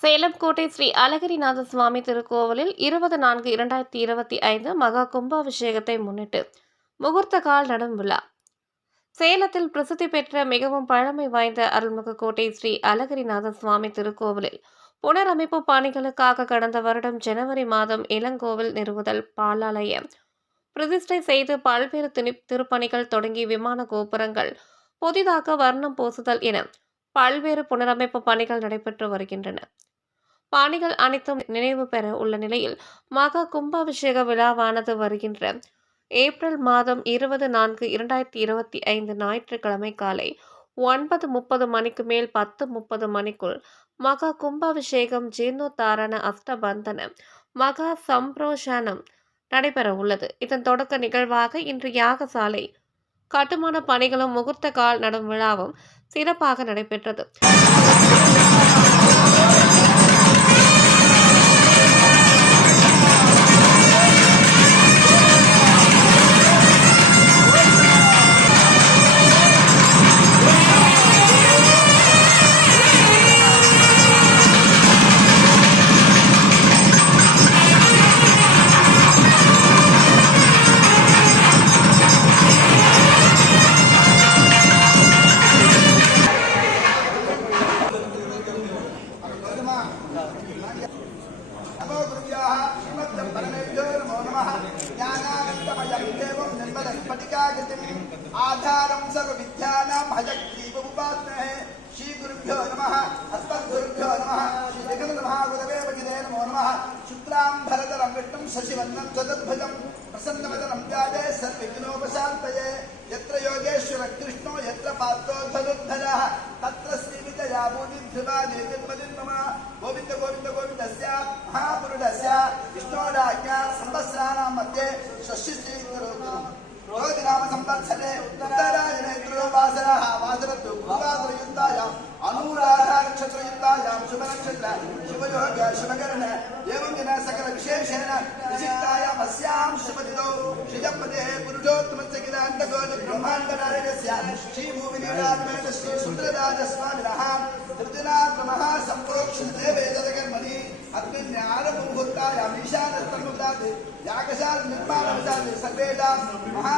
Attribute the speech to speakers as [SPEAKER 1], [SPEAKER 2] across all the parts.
[SPEAKER 1] சேலம் கோட்டை ஸ்ரீ அழகிரிநாத சுவாமி திருக்கோவிலில் இருபது நான்கு இரண்டாயிரத்தி இருபத்தி ஐந்து மகா கும்பாபிஷேகத்தை முன்னிட்டு முகூர்த்த கால் நடும் விழா. சேலத்தில் பிரசித்தி பெற்ற மிகவும் பழமை வாய்ந்த அருள்மிகு கோட்டை ஸ்ரீ அழகிரிநாத சுவாமி திருக்கோவிலில் புனரமைப்பு பணிகளுக்காக கடந்த வருடம் ஜனவரி மாதம் இளங்கோவில் நிறுவுதல் பாலாலயம் பிரதிஷ்டை செய்து பல்வேறு திணி திருப்பணிகள் தொடங்கி விமான கோபுரங்கள் புதிதாக வர்ணம் பூசுதல் என பல்வேறு புனரமைப்பு பணிகள் நடைபெற்று வருகின்றன. பணிகள் அனைத்தும் நினைவு பெற உள்ள நிலையில் மகா கும்பாபிஷேக விழாவானது வருகின்ற ஏப்ரல் மாதம் இருபது நான்கு இரண்டாயிரத்தி இருபத்தி ஐந்து ஞாயிற்றுக்கிழமை காலை ஒன்பது முப்பது மணிக்கு மேல் பத்து முப்பது மணிக்குள் மகா கும்பாபிஷேகம் ஜீர்ணோத்தாரண அஷ்டபந்தன மகா சம்பிரோஷனம் நடைபெற உள்ளது. இதன் தொடக்க நிகழ்வாக இன்று யாகசாலை கட்டுமான பணிகளும் முகூர்த்த கால் நடும் விழாவும் சிறப்பாக நடைபெற்றது.
[SPEAKER 2] अस्मद्गुरुभ्यो नमः श्रीजगन्महागुरवे भगिने नमो नमः शुक्लां भरतरं विष्णुं शशिवर्णं चतुर्भुजं प्रसन्नवदनं ध्याये सर्वविघ्नोपशान्तये यत्र योगेश्वर कृष्णो यत्र पात्रो धनुर्धरः तत्र श्रीवितया भूतिध्रुवा निर्जन्मदिन्मम गोविन्द गोविन्द गोविन्दस्य महापुरुषस्य विष्णोराज्ञा संवत्सराणां मध्ये षष्ठिश्री नाम संवत्सरे उत्तरायणे त्रयोवासरः वासरतु ಅಮೂಲಾಧಾ ನಕ್ಷತ್ರಯುಕ್ತ ಯಾಂ ಶುಭ ನಕ್ಷತ್ರ ಶಿವಯೋಗ ಶಿವಗರಣ ಏವಂ ದಿನ ಸಕಲ ವಿಶೇಷೇಣ ವಿಶಿಷ್ಟಾಯಾಂ ಅಸ್ಯಾಂ ಶುಭದಿನೋ ಶ್ರಿಜಪದೇ ಪುರುಷೋತ್ತಮಸ್ಯ ಗಿರಾಂತ ಗೋಲ ಬ್ರಹ್ಮಾಂಡ ನಾರಾಯಣಸ್ಯ ಶ್ರೀ ಭೂಮಿ ನೀರಾತ್ಮೇನ ಶ್ರೀ ಸುಂದರರಾಜ ಸ್ವಾಮಿನಃ ಧೃತಿನಾಥ ನಮಃ ಸಂಪ್ರೋಕ್ಷತೆ ವೇದಗರ್ಮಣಿ ಅಸ್ಮಿನ್ ಜ್ಞಾನ ಮುಹೂರ್ತಾಯಾಂ
[SPEAKER 1] ಈಶಾನ ಸ್ತಂಭದಾತಿ ಯಾಕಶಾಲ ನಿರ್ಮಾಣ ಸರ್ವೇದಾಂ ಮಹಾ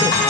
[SPEAKER 1] Cobra.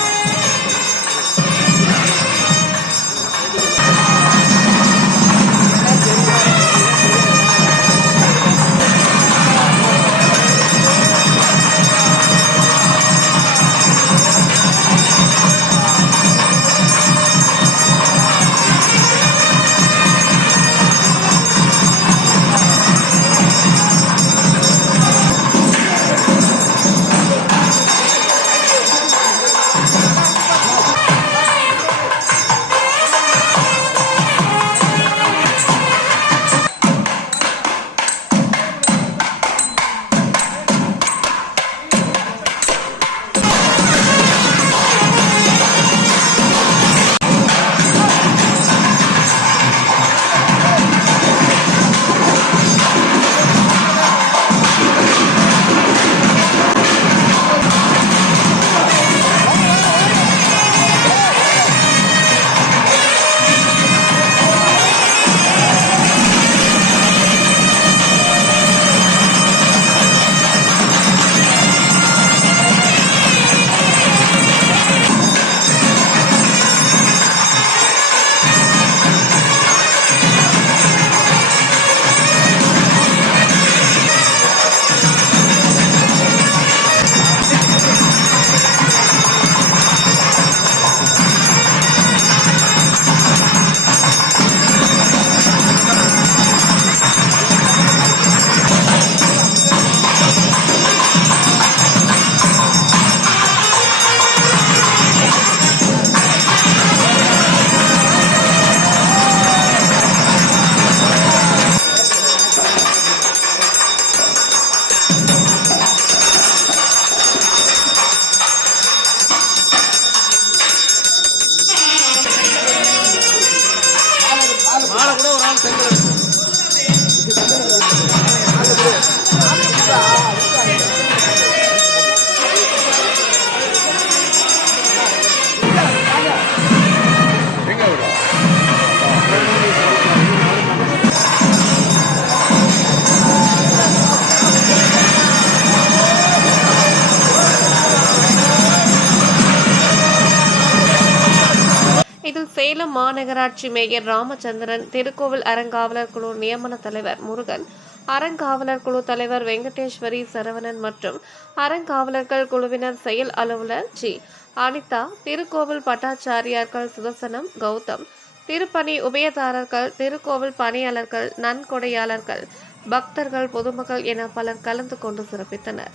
[SPEAKER 1] மாநகராட்சி மேயர் ராமச்சந்திரன் திருக்கோவில் அறங்காவலர் குழு நியமன தலைவர் முருகன் அறங்காவலர் குழு தலைவர் வெங்கடேஸ்வரி சரவணன் மற்றும் அறங்காவலர்கள் குழுவினர் செயல் அலுவலர் ஜி. அனிதா திருக்கோவில் பட்டாச்சாரியார்கள் சுதர்சனம் கௌதம் திருப்பணி உபயதாரர்கள் திருக்கோவில் பணியாளர்கள் நன்கொடையாளர்கள் பக்தர்கள் பொதுமக்கள் என பலர் கலந்து கொண்டு சிறப்பித்தனர்.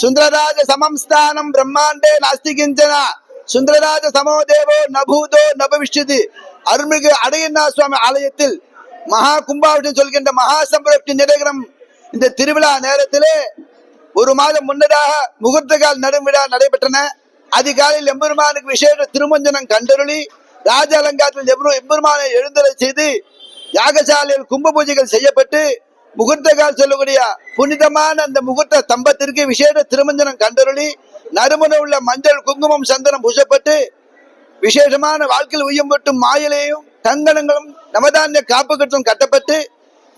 [SPEAKER 2] சுந்தரராஜ சமம்ஸ்தானம் பிரம்மாண்டே நாஸ்தி கிஞ்சனா. சுந்தரராஜ சமோ தேவோ நபூதோ நபவிஷ்யது அருள்மிகு அடையண்ணா சுவாமி ஆலயத்தில் மகா கும்பாபிஷன் சொல்கின்ற மகா சம்பரப்தி நிலைகரம் இந்த திருவிழா நேரத்திலே ஒரு மாதம் முன்னதாக முகூர்த்த கால் நடுவிழா நடைபெற்றன. அதிகாலையில் எம்பெருமானுக்கு விசேஷ திருமஞ்சனம் கண்டருளி ராஜ அலங்காரத்தில் எம்பெருமானை எழுந்தலை செய்து யாகசாலையில் கும்ப பூஜைகள் செய்யப்பட்டு முகூர்த்த கால் சொல்லக்கூடிய புனிதமான அந்த முகூர்த்த ஸ்தம்பத்திற்கு விசேஷ திருமஞ்சனம் கண்டருளி நறுமண உள்ள மஞ்சள் குங்குமம் சந்தனம் பூசப்பட்டு விசேஷமான வாழ்க்கையில் உயம்பட்டும் மாயிலையும் கங்கணங்களும் நவதானிய காப்பு கட்டும் கட்டப்பட்டு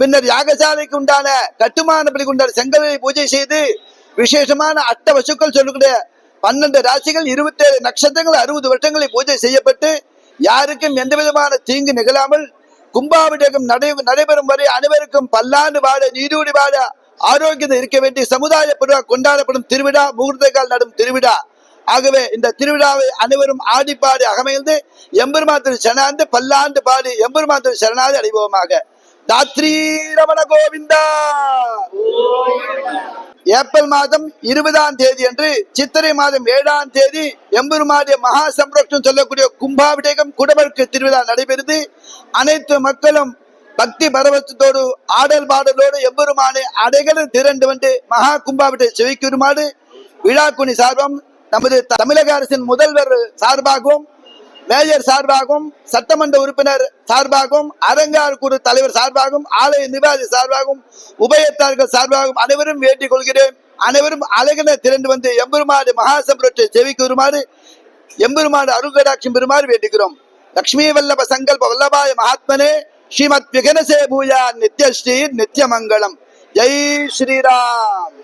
[SPEAKER 2] பின்னர் யாகசாலைக்கு உண்டான கட்டுமானப்படிக்கு உண்டான செங்கலை பூஜை செய்து விசேஷமான அட்ட வசுக்கள் சொல்லக்கூடிய பன்னெண்டு ராசிகள் இருபத்தேழு நட்சத்திரங்கள் அறுபது வருஷங்களை பூஜை செய்யப்பட்டு யாருக்கும் எந்த விதமான தீங்கு நிகழாமல் கும்பாபிஷேகம் நடைபெறும் வரை அனைவருக்கும் பல்லாண்டு வாழ நீடூடி வாழ ஆரோக்கியத்தை இருக்க வேண்டிய சமுதாய பொருளாக கொண்டாடப்படும் திருவிழா முகூர்த்தக்கால் நடும் திருவிழா. ஆகவே இந்த திருவிழாவை அனைவரும் ஆடிப்பாடி அகமைந்து எம்பெருமாத்திரு சரணாந்து பல்லாண்டு பாடி எம்பெருமாத்திரு சரணாதி அடைவோமாக. தாத்ரீ ரமண கோவிந்தா! ஏப்ரல் மாதம் இருபதாம் தேதி அன்று சித்திரை மாதம் ஏழாம் தேதி எம்பெருமாடைய மகா சம்ரக்ஷம் சொல்லக்கூடிய கும்பாபிடேகம் குடமருக்கு திருவிழா நடைபெறுது. அனைத்து மக்களும் பக்தி பரவசத்தோடு ஆடல் பாடலோடு எம்பெருமானை அடைகளும் திரண்டு வந்து மகா கும்பாபிஷேகம் செவிக்குருமாறு விழாக்குனி சார்பம் நமது தமிழக அரசின் முதல்வர் சார்பாகவும் மேயர் சார்பாகவும் சட்டமன்ற உறுப்பினர் சார்பாகவும் அரங்கார் குழு தலைவர் சார்பாகவும் ஆலய நிர்வாகி சார்பாகவும் உபயத்தார்கள் சார்பாகவும் அனைவரும் வேண்டிக் கொள்கிறேன். அனைவரும் அழகின திரண்டு வந்து எம்பெருமாடு மகாசம்பரத்தை செவிக்கு வருமாறு எம்பெருமாடு அருங்கடாட்சி பெருமாறு வேண்டுகிறோம். லக்ஷ்மி வல்லப சங்கல்ப வல்லபாய மகாத்மனே ஸ்ரீமத் விகனசே பூயா நித்யஸ்ரீ நித்யமங்கலம் ஜெய் ஸ்ரீராம்.